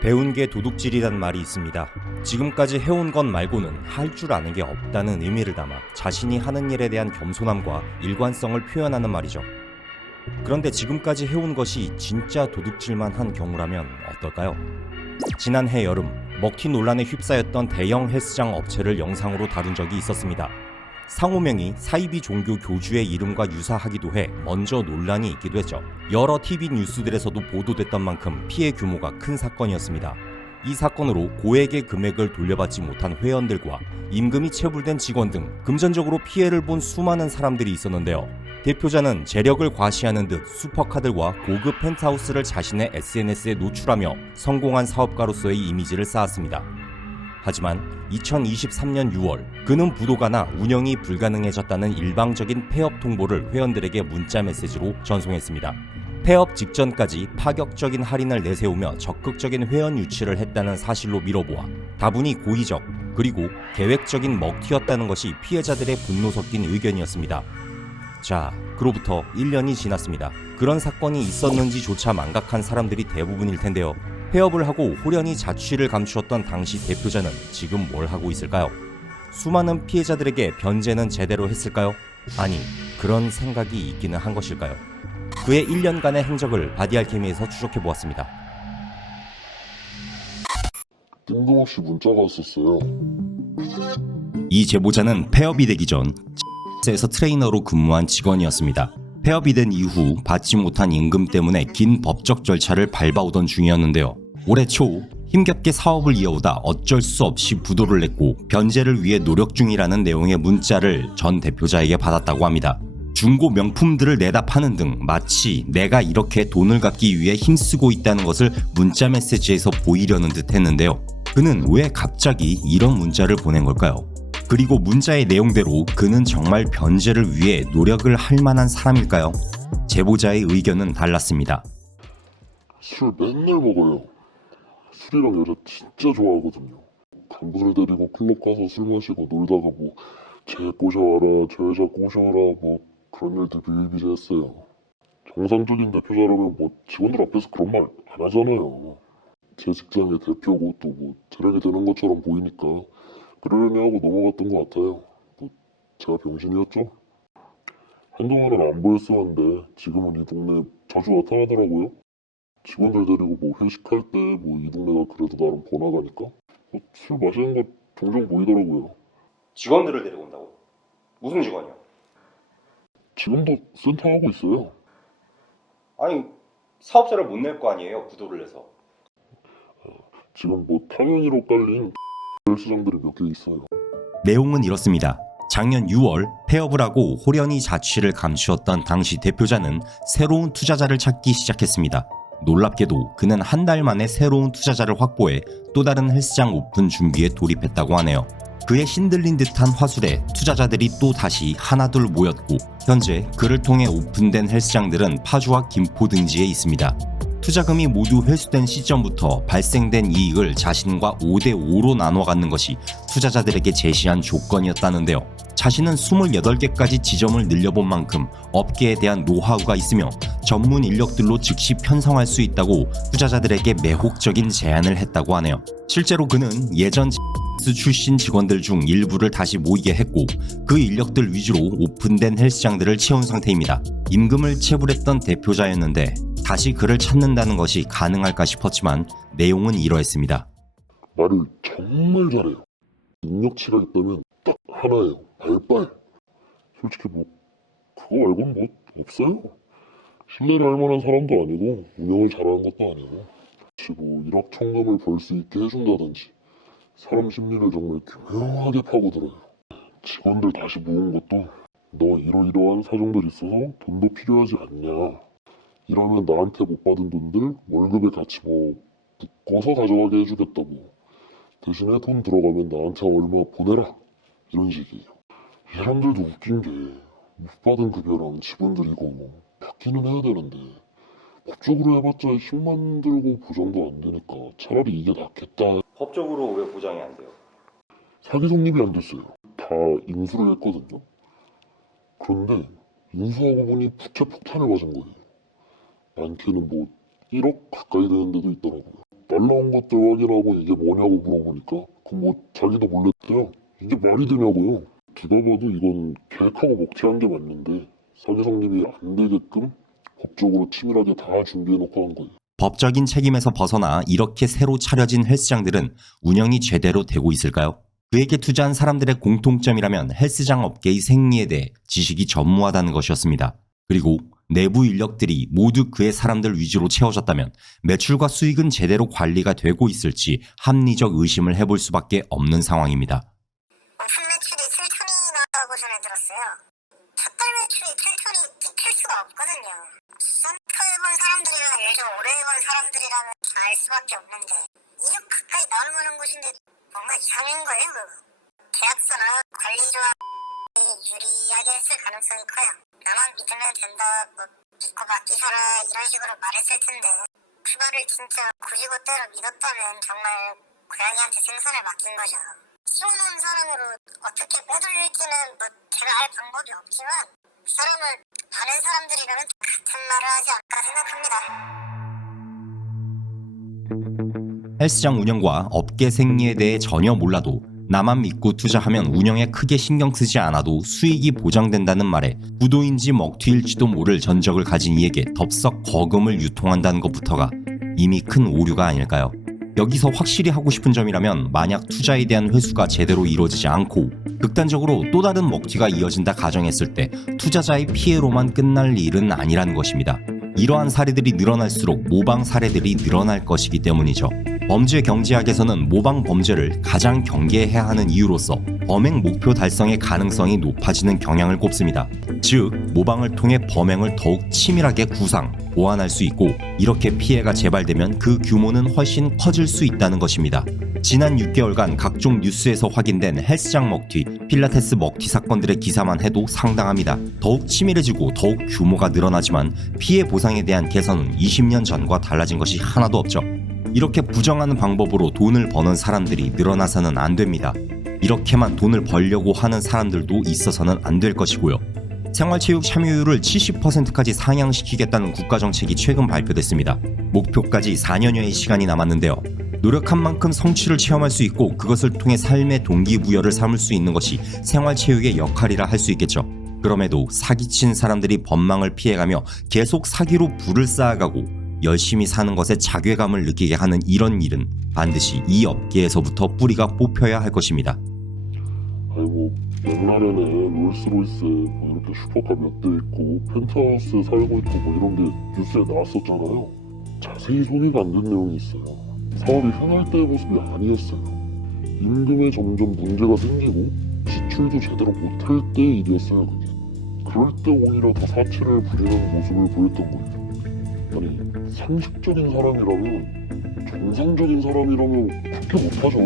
배운 게 도둑질이란 말이 있습니다. 지금까지 해온 것 말고는 할 줄 아는 게 없다는 의미를 담아 자신이 하는 일에 대한 겸손함과 일관성을 표현하는 말이죠. 그런데 지금까지 해온 것이 진짜 도둑질만 한 경우라면 어떨까요? 지난해 여름 먹튀 논란에 휩싸였던 대형 헬스장 업체를 영상으로 다룬 적이 있었습니다. 상호명이 사이비 종교 교주의 이름과 유사하기도 해 먼저 논란이 있기도 했죠. 여러 TV 뉴스들에서도 보도됐던 만큼 피해 규모가 큰 사건이었습니다. 이 사건으로 고액의 금액을 돌려받지 못한 회원들과 임금이 체불된 직원 등 금전적으로 피해를 본 수많은 사람들이 있었는데요. 대표자는 재력을 과시하는 듯 슈퍼카들과 고급 펜트하우스를 자신의 SNS에 노출하며 성공한 사업가로서의 이미지를 쌓았습니다. 하지만 2023년 6월 그는 부도가 운영이 불가능해졌다는 일방적인 폐업 통보를 회원들에게 문자 메시지로 전송했습니다. 폐업 직전까지 파격적인 할인을 내세우며 적극적인 회원 유치를 했다는 사실로 미뤄보아 다분히 고의적 그리고 계획적인 먹튀였다는 것이 피해자들의 분노 섞인 의견이었습니다. 자, 그로부터 1년이 지났습니다. 그런 사건이 있었는지조차 망각한 사람들이 대부분일 텐데요. 폐업을 하고 호련히 자취를 감추었던 당시 대표자는 지금 뭘 하고 있을까요? 수많은 피해자들에게 변제는 제대로 했을까요? 아니, 그런 생각이 있기는 한 것일까요? 그의 1년간의 행적을 바디알케미에서 추적해보았습니다. 뜬금없이 문자가 왔었어요. 이 제보자는 폐업이 되기 전 에서 트레이너로 근무한 직원이었습니다. 폐업이 된 이후 받지 못한 임금 때문에 긴 법적 절차를 밟아오던 중이었는데요. 올해 초 힘겹게 사업을 이어오다 어쩔 수 없이 부도를 냈고 변제를 위해 노력 중이라는 내용의 문자를 전 대표자에게 받았다고 합니다. 중고 명품들을 내다 파는 등 마치 내가 이렇게 돈을 갚기 위해 힘쓰고 있다는 것을 문자 메시지에서 보이려는 듯 했는데요. 그는 왜 갑자기 이런 문자를 보낸 걸까요? 그리고 문자의 내용대로 그는 정말 변제를 위해 노력을 할 만한 사람일까요? 제보자의 의견은 달랐습니다. 술 맨날 먹어요. 술이랑 여자 진짜 좋아하거든요. 간부를 데리고 클럽 가서 술 마시고 놀다가 뭐 쟤 꼬셔와라, 저 여자 꼬셔와라 뭐 그런 일들 비일비재 했어요. 정상적인 대표자라면 뭐 직원들 앞에서 그런 말 안 하잖아요. 제 직장의 대표고 또 뭐 재력이 되는 것처럼 보이니까 그러려니 하고 넘어갔던 것 같아요. 뭐 제가 병신이었죠? 한동안은 안 보였었는데 지금은 이 동네 자주 나타나더라고요. 직원들 데리고 뭐 회식할 때 뭐 이 동네가 그래도 나름 번화가니까 술 마시는 거 종종 보이더라고요. 직원들을 데리고 온다고? 무슨 직원이요? 지금도 센터 하고 있어요. 아니, 사업자를 못 낼 거 아니에요, 부도를 내서. 지금 뭐 당연히로 깔린 헬스장들이 몇 개 있어요. 내용은 이렇습니다. 작년 6월 폐업을 하고 호련히 자취를 감추었던 당시 대표자는 새로운 투자자를 찾기 시작했습니다. 놀랍게도 그는 한 달 만에 새로운 투자자를 확보해 또 다른 헬스장 오픈 준비에 돌입했다고 하네요. 그의 신들린 듯한 화술에 투자자들이 또 다시 하나둘 모였고 현재 그를 통해 오픈된 헬스장들은 파주와 김포 등지에 있습니다. 투자금이 모두 회수된 시점부터 발생된 이익을 자신과 5대5로 나눠 갖는 것이 투자자들에게 제시한 조건이었다는데요. 자신은 28개까지 지점을 늘려본 만큼 업계에 대한 노하우가 있으며 전문 인력들로 즉시 편성할 수 있다고 투자자들에게 매혹적인 제안을 했다고 하네요. 실제로 그는 예전 출신 직원들 중 일부를 다시 모이게 했고 그 인력들 위주로 오픈된 헬스장들을 채운 상태입니다. 임금을 체불했던 대표자였는데 다시 그를 찾는다는 것이 가능할까 싶었지만 내용은 이러했습니다. 말을 정말 잘해요. 능력치가 있다면 딱 하나예요. 발빨. 솔직히 뭐 그거 말고는 뭐 없어요. 신뢰를 할 만한 사람도 아니고 운영을 잘하는 것도 아니고 혹시 뭐 일확천금을 벌 수 있게 해준다든지 사람 심리를 정말 교묘하게 파고들어요. 직원들 다시 모은 것도 너 이러이러한 사정들이 있어서 돈도 필요하지 않냐. 이러면 나한테 못 받은 돈들 월급에 같이 뭐 묶어서 가져가게 해주겠다고. 대신에 돈 들어가면 나한테 얼마 보내라. 이런 식이에요. 이 사람들도 웃긴 게 못 받은 급여랑 직원들이 이거 뭐 받기는 해야 되는데 법적으로 해봤자 힘만 들고 보장도 안 되니까 차라리 이게 낫겠다. 법적으로 왜 보장이 안 돼요? 사기 성립이 안 됐어요. 다 인수를 했거든요. 그런데 인수하고 보니 부채 폭탄을 맞은 거예요. 많게는 뭐 1억 가까이 되는 데도 있더라고요. 나온 것들 확인하고 이게 뭐냐고 물어보니까 그 뭐 자기도 몰랐대요. 이게 말이 되냐고요. 누가 봐도 이건 계획하고 먹튀한 게 맞는데 사기 성립이 안 되게끔 법적으로 치밀하게 다 준비해놓고 한 거예요. 법적인 책임에서 벗어나 이렇게 새로 차려진 헬스장들은 운영이 제대로 되고 있을까요? 그에게 투자한 사람들의 공통점이라면 헬스장 업계의 생리에 대해 지식이 전무하다는 것이었습니다. 그리고 내부 인력들이 모두 그의 사람들 위주로 채워졌다면 매출과 수익은 제대로 관리가 되고 있을지 합리적 의심을 해볼 수밖에 없는 상황입니다. 오픈 매출이 7천이 나왔다고 전에 들었어요. 첫 달 매출이 7천이 지킬 수가 없거든요. 센터해본 사람들이나 예전 오래 해본 사람들이라면 다 알 수밖에 없는데 2억 가까이 나오는 곳인데 뭔가 이상한 거예요. 계약서나 관리조합이 유리하게 했을 가능성이 커요. 나만 믿으면 된다, 뭐 믿고 맡기셔라 이런 식으로 말했을 텐데 그거를 진짜 고지고대로 믿었다면 정말 고양이한테 생선을 맡긴 거죠. 키워놓은 사람으로 어떻게 빼돌릴지는 뭐 제가 알 방법이 없지만 그 사람을 아는 사람들이라면 같은 말을 하지 않을까 생각합니다. 헬스장 운영과 업계 생리에 대해 전혀 몰라도 나만 믿고 투자하면 운영에 크게 신경 쓰지 않아도 수익이 보장된다는 말에 부도인지 먹튀일지도 모를 전적을 가진 이에게 덥석 거금을 유통한다는 것부터가 이미 큰 오류가 아닐까요? 여기서 확실히 하고 싶은 점이라면 만약 투자에 대한 회수가 제대로 이루어지지 않고 극단적으로 또 다른 먹튀가 이어진다 가정했을 때 투자자의 피해로만 끝날 일은 아니라는 것입니다. 이러한 사례들이 늘어날수록 모방 사례들이 늘어날 것이기 때문이죠. 범죄 경제학에서는 모방 범죄를 가장 경계해야 하는 이유로서 범행 목표 달성의 가능성이 높아지는 경향을 꼽습니다. 즉, 모방을 통해 범행을 더욱 치밀하게 구상, 보완할 수 있고 이렇게 피해가 재발되면 그 규모는 훨씬 커질 수 있다는 것입니다. 지난 6개월간 각종 뉴스에서 확인된 헬스장 먹튀, 필라테스 먹튀 사건들의 기사만 해도 상당합니다. 더욱 치밀해지고 더욱 규모가 늘어나지만 피해 보상에 대한 개선은 20년 전과 달라진 것이 하나도 없죠. 이렇게 부정하는 방법으로 돈을 버는 사람들이 늘어나서는 안 됩니다. 이렇게만 돈을 벌려고 하는 사람들도 있어서는 안 될 것이고요. 생활체육 참여율을 70%까지 상향시키겠다는 국가정책이 최근 발표됐습니다. 목표까지 4년여의 시간이 남았는데요. 노력한 만큼 성취를 체험할 수 있고 그것을 통해 삶의 동기부여를 삼을 수 있는 것이 생활체육의 역할이라 할 수 있겠죠. 그럼에도 사기친 사람들이 법망을 피해가며 계속 사기로 부를 쌓아가고 열심히 사는 것에 자괴감을 느끼게 하는 이런 일은 반드시 이 업계에서부터 뿌리가 뽑혀야 할 것입니다. 아니 뭐 맥라렌에 롤스로이스 뭐 이렇게 슈퍼카 몇 대 있고 펜트하우스에 살고 있고 뭐 이런 게 뉴스에 나왔었잖아요. 자세히 소개가 안 된 내용이 있어요. 사업이 흥할 때의 모습이 아니었어요. 임금에 점점 문제가 생기고 지출도 제대로 못할 때의 일이었어요. 그게. 그럴 때 오히려 더 사치를 부리는 모습을 보였던 거예요. 아니 상식적인 사람이라면 정상적인 사람이라면 그렇게 못하죠.